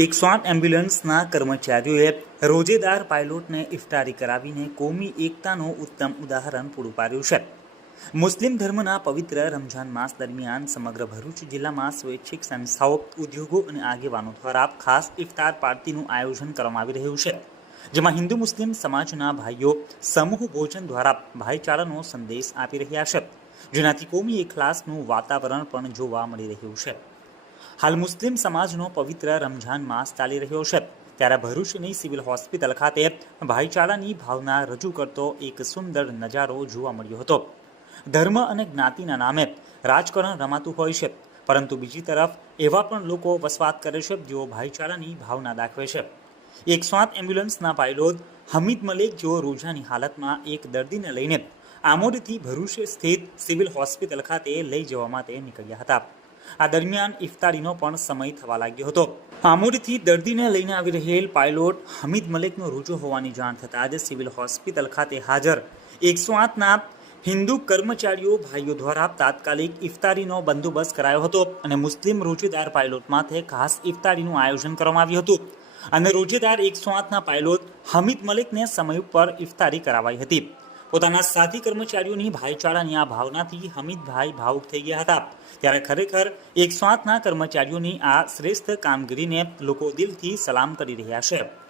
એકસો આઠ એમ્બ્યુલન્સના કર્મચારીઓએ રોજેદાર પાયલોટને ઇફતારી કરાવીને કોમી એકતાનું ઉત્તમ ઉદાહરણ પૂરું પાડ્યું છે. મુસ્લિમ ધર્મના પવિત્ર રમઝાન માસ દરમિયાન સમગ્ર ભરૂચ જિલ્લામાં સ્વૈચ્છિક સંસ્થાઓ, ઉદ્યોગો અને આગેવાનો દ્વારા ખાસ ઇફતાર પાર્ટીનું આયોજન કરવામાં આવી રહ્યું છે. જેમાં હિન્દુ મુસ્લિમ સમાજના ભાઈઓ સમૂહ ભોજન દ્વારા ભાઈચારાનો સંદેશ આપી રહ્યા છે. જેનાથી કોમી એખલાસનું વાતાવરણ પણ જોવા મળી રહ્યું છે. હાલ મુસ્લિમ સમાજનો પવિત્ર રમઝાન માસ ચાલી રહ્યો છે. ત્યારે ભરૂચની સિવિલ હોસ્પિટલ ખાતે ભાઈચારાની ભાવના રજૂ કરતો એક સુંદર નજારો જોવા મળ્યો હતો. ધર્મ અને જ્ઞાતિના નામે રાજકારણ રમાતું હોય છે. પરંતુ બીજી તરફ એવા પણ લોકો વસવાટ કરે છે જેઓ ભાઈચારાની ભાવના દાખવે છે. એક સ્વાત એમ્બ્યુલન્સના પાયલોટ હમીદ મલેક જેઓ રોજાની હાલતમાં એક દર્દીને લઈને આમોદથી ભરૂચ સ્થિત સિવિલ હોસ્પિટલ ખાતે લઈ જવા માટે નીકળ્યા હતા. આ દરમિયાન ઇફતારીનો પણ સમય થવા લાગ્યો હતો. આમોદથી દર્દીને લઈને આવી રહેલ પાયલોટ હમીદ મલિકનો રૂજો હોવાની જાણ થતાં આજે સિવિલ હોસ્પિટલ ખાતે હાજર. એકસો આઠના હિન્દુ કર્મચારીઓ ભાઈઓ દ્વારા તાત્કાલિક ઇફતારીનો બંદોબસ્ત કરાયો હતો અને મુસ્લિમ રોજેદાર પાયલોટ માટે ખાસ ઇફતારીનું આયોજન કરવામાં આવ્યું હતું. અને રોજેદાર એકસો આઠના પાયલોટ હમીદ મલિકને સમય ઉપર ઇફતારી કરાવાઈ હતી. પોતાના સાથી કર્મચારીઓની ભાઈચારાની આ ભાવનાથી હમીદભાઈ ભાવુક થઈ ગયા હતા. ત્યારે ખરેખર એકસો આઠના કર્મચારીઓની આ શ્રેષ્ઠ કામગીરીને લોકો દિલથી સલામ કરી રહ્યા છે.